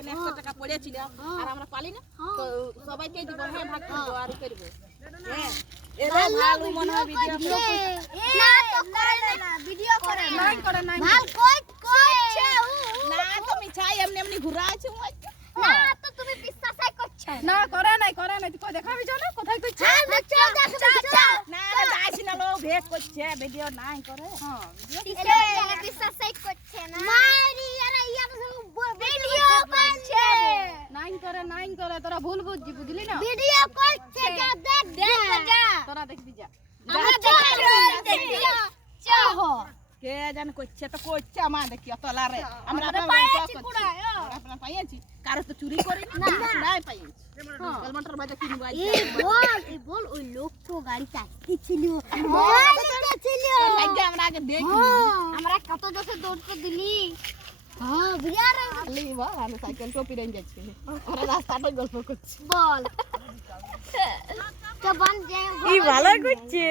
ওখানে 100 টাকা পড়েছিল আর আমরা পালি না তো সবাইকে দিব হ্যাঁ ভাগ করব আর করব হ্যাঁ এরা ভালো মনে হয় ভিডিও না তো করে না ভিডিও করে নাই করে নাই ভাল করছে না তুমি চাই এমনি এমনি ঘুরাইছো না তো তুমি বিশ্বাসই করছো না করে নাই তুই কই দেখাবি চলো কোথায় কইছে না যাইছ না লো ভেক করছে ভিডিও নাই করে হ্যাঁ এটা বিশ্বাসই করছে না মারি এরা ইয়ার ভিডিও করছে নাইন করে তোরা ভুল বুঝছি বুঝলি না ভিডিও করছে যা দেখ যা তোরা দেখবি যা আমরা দেখি চাও কে জান করছে তো করছে আমা দেখি তোলা রে আমরা পাইছি কুড়া আপনারা পাইছি কারো তো চুরি করি না নাই পাইছি হেলমেটের বাজে কিনবো এই বল ওই লোক তো গাড়ি চাইতে ছিল আমরা আগে দেখি আমরা কত দশে দৌড়তে দিলি হ্যাঁ বিরাট খালি বল আমি সাইকেল টপি রেঞ্জ যাচ্ছি ওরা রাস্তাটা গল্প করছি বল তো বান যে ভালো করছে